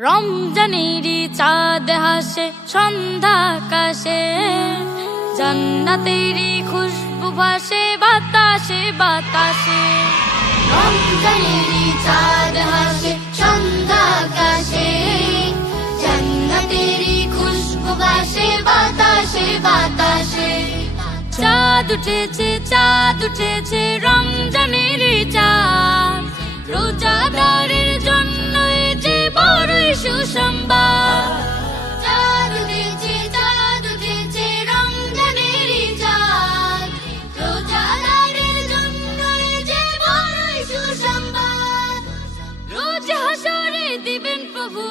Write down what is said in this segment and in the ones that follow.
রমজানেরই চাঁদ হাসে সন্ধ্যা আকাশে। জান্নাতেরই খুশবু ভাসে, বাতাসে বাতাসে। রমজানেরই চাঁদ হাসে সন্ধ্যা আকাশে। জান্নাতেরই খুশবু বাসে বাতাসে বাতাসে। চাঁদ উঠেছে চাঁদ উঠেছে, রমজানেরই চাঁদ। রোজাদারের সুসংবাদ চাঁদ উঠেছে চাঁদ উঠেছে রমজানেরই চাঁদ রোজাদারের জন্য যে বড়ই সুসংবাদ। রোজ হাসরে দিবেন প্রভু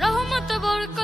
রহমত বরকত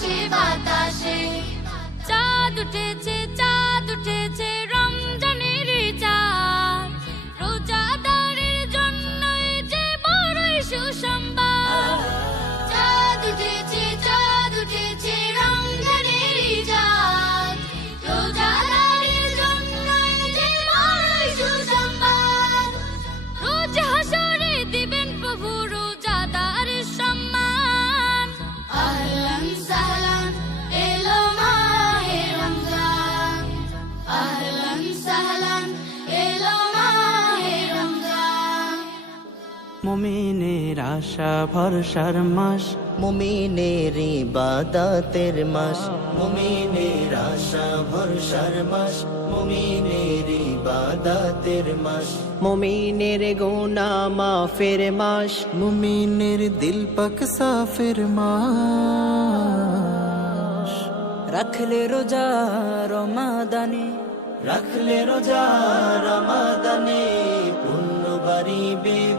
বাতাসে। বাতাসে চাঁদ উঠেছে চাঁদ মুমিনের আশা ভরসার মাস। মুমিনের ইবাদতের মাস। মুমিনের আশা ভরসার মাস। মুমিনের ইবাদতের মাস। মুমিনের গুনা মাফের মাস। মুমিনের দিল পাক সাফের মাস। রাখলে রোজা রমাদানে। রাখলে রোজা রমাদানে। পুণ্য বাড়ি বেশ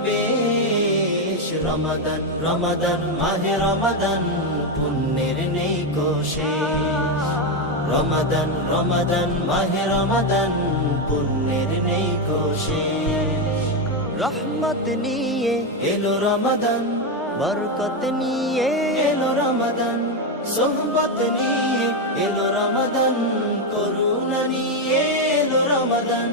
রমাদান রমাদান, মাহে রমাদান, পুণ্যের নেই কোষে রমাদান রমাদান, মাহে রমাদান, পুণ্যের নেই কোষে রহমত নিয়ে এলো রমাদান, বরকত নিয়ে এলো রমাদান, সোহবত নিয়ে এলো রমাদান, করুণা নিয়ে এলো রমাদান।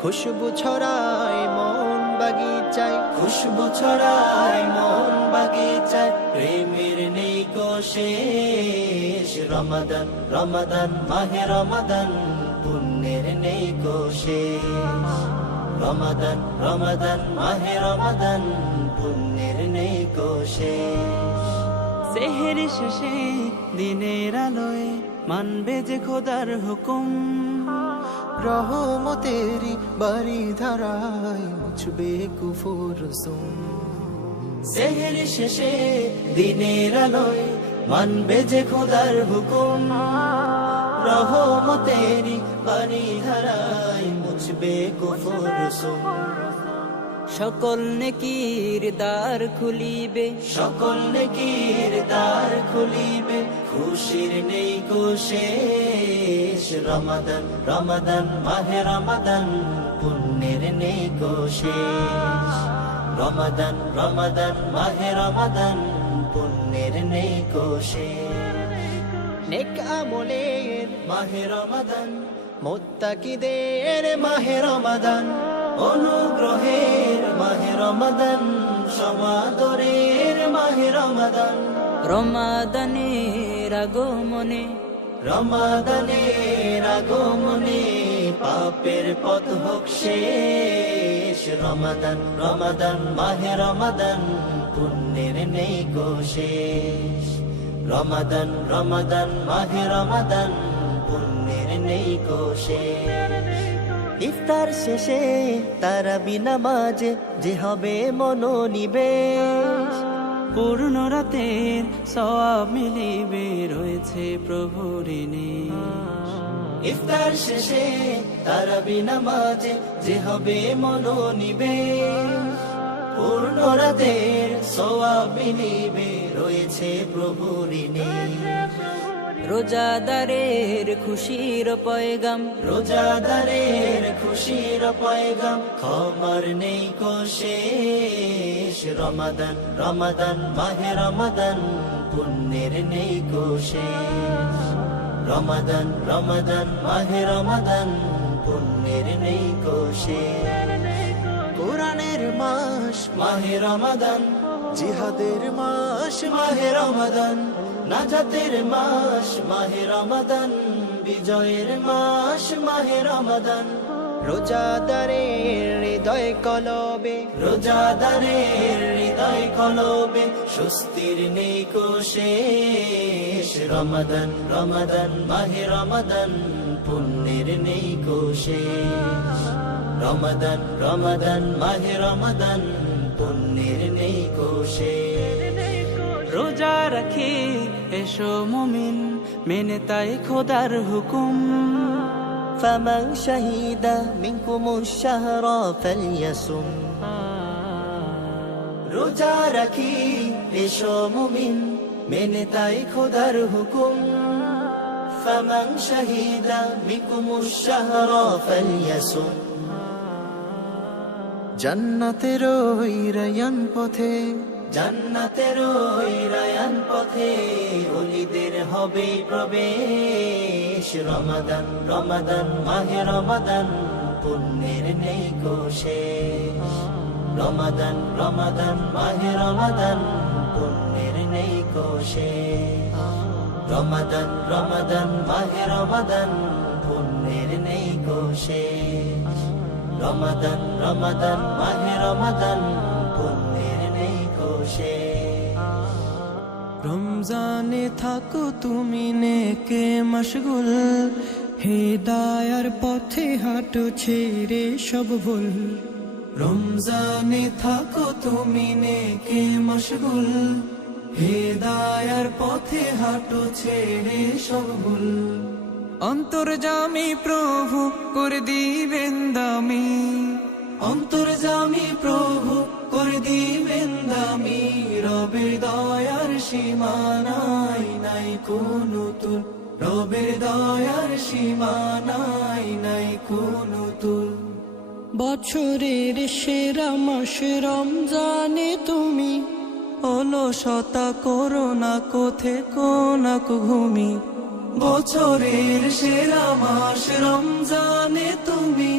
খুশবু ছড়ায় মন বাগিচায়। খুশবু ছড়ায় মন বাগিচায় প্রেমের নেই কোশেষ রমাদান রমাদান মাহে রমাদান পুণ্যের নেই কোশেষ রমাদান রমাদান মাহে রমাদান পুণ্যের নেই কোশেষ সেহের শেষে দিনের আলোয় মানবে যে খোদার হুকুম। রহমতেরি বাড়ি ধারায় মুছবে কুফুর সেহের শেষে দিনের আলোয় মানবে যে খোদার হুকুম। রহমতেরি বাড়ি ধারায় মুছবে কুফুর সকল নেকির দ্বার খুলিবে। সকল নেকির দ্বার খুলিবে খুশির নেই কোশেষ রমাদান রমাদান মাহে রমাদান পুণ্যের নেই কোশেষ রমাদান রমাদান, মাহে রমাদান, পুণ্যের নেই আমলের মাহে রমাদান, মোত্তাকিদের মাহে রমাদান, অনুগ্রহের মাহে রমাদান, সমাদরের মাহে রমাদান। রমাদানের আগমনে রমাদানের আগমনে পাপের পথ হোক শেষ। রমাদান রমাদান, মাহে রমাদান, পুণ্যের নেই কোশেষ রমাদান রমাদান, মাহে রমাদান, পুণ্যের নেই কোশেষ ইফতার শেষে তারা বিনা মাঝে যে হবে মনোনিবেশ। পূর্ণ রাতের সব মিলিবে রয়েছে প্রভুর ইফতার শেষে তারা বিনা মাঝে যে হবে মনোনিবেশ। পূর্ণ রাতের সোয়াব মিলিবে রয়েছে প্রভুর রোজাদারের খুশির পয়গাম। রোজাদারের খুশির পয়গাম। খবর নেই কোশেষ রমাদান রমাদান, মাহে রমাদান, পুণ্যের নেই কোশেষ রমাদান রমাদান, মাহে রমাদান, পুণ্যের নেই কোশেষ কোরআনের মাস, মাহে রমাদান, জিহাদের মাস, মাহে রমাদান। নাজাতের মাস, মাহে রমাদান, বিজয়ের মাস, মাহে রমাদান। রোজাদারের হৃদয় কলবে, রোজাদারের হৃদয় কলবে সুস্থির নেই কোশেষ রমাদান রমাদান, মাহে রমাদান, পুণ্যের নেই কোশেষ রমাদান রমাদান, মাহে রমাদান, পুণ্যের নেই কোশেষ রোজা রাখি এসো মুমিন মেনে তাই খোদার হুকুম فمن شهد منكم الشهر فليصم রোজা রাখি এসো মুমিন মেনে তাই খোদার হুকুম فمن شهد منكم الشهر فليصم জান্নাতের ওই রায়ান পথে জান্নাতের ওই রায়ান পথে অলিদের হবে প্রবেশ। রমাদান রমাদান, মাহে রমাদান, পুণ্যের নেই কোশেষ রমাদান রমাদান, মাহে রমাদান, পুণ্যের নেই কোশেষ রমাদান রমাদান, মাহে রমাদান, পুণ্যের নেই কোশেষ রমাদান রমাদান, মাহে রমাদান রমজানে থাকো তুমি নেকে মশগুল হেদায়ার পথে হাঁটো ছেড়ে সব ভুল। রমজানে থাকো তুমি নেকে মশগুল হেদায়ার পথে হাঁটো ছেড়ে সব ভুল। অন্তর্জামী প্রভু করে দিবেন দামি। অন্তর্জামী প্রভু করে দামি রবের দয়ার সীমানাই নাই কোনো তুল। রবের দয়ার সীমানাই নাই কোনো তুল। বছরের সেরা মাস রমজানে তুমি অলসতা করো না, কোথে কোনাক ঘুমি বছরের সেরা মাস রমজানে তুমি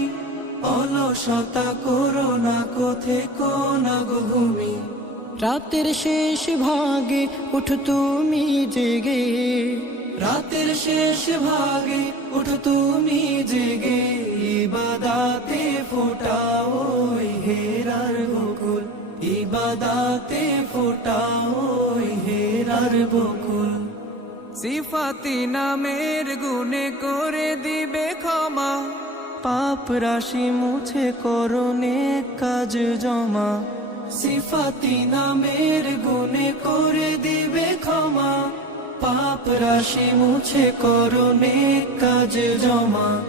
অলসতা করো না কোথে ঘুমি রাতের শেষ ভাগে উঠ তুমি জেগে। রাতের শেষ ভাগে উঠ তুমি জেগে। ইবাদাতে ফোটাও ওই হেরার গোকুল ইবাদাতে ফোটাও হেরার বকুল। সিফাতি নামের গুণে করে দিবে ক্ষমা। পাপ রাশি মুছে করনে কাজ জমা। সিফাতি নামের গুণে করে দিবে ক্ষমা। পাপ রাশি মুছে করনে কাজ জমা।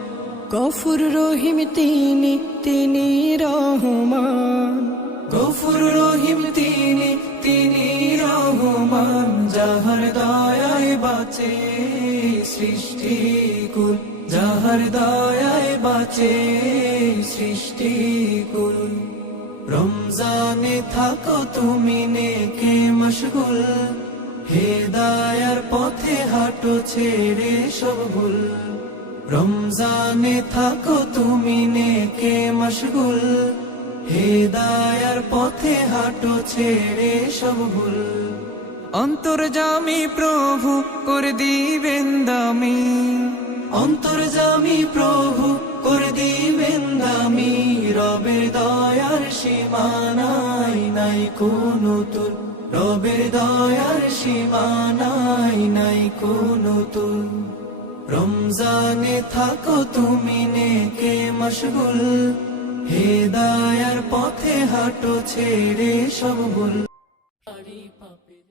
গফুর রহিম তিনি তিনি রহমান। গফুর রহিম তিনি তিনি রহমান। যাহার দয়ায় বাঁচে সৃষ্টি কুল যাহার দয়ায় বাঁচে সৃষ্টি কুল। রমজানে থাকো তুমি নেকে মশগুল। হেদায়ার পথে হাঁটো, ছেড়ে সব ভুল। রমজানে থাকো তুমি নেকে মশগুল। হেদায়ার পথে হাঁটো, ছেড়ে সব ভুল। অন্তর্জামী প্রভু, করে দিবেন দামি। অন্তর্জামী প্রভু, করে দিবেন দামি রবের দয়ার সীমানাই নাই কোনো তুল। রবের দয়ার সীমানাই নাই কোনো তুল। রমজানে থাকো তুমি নেকে মশগুল হে হেদায়ার পথে হাঁটো ছেড়ে সব ভুল।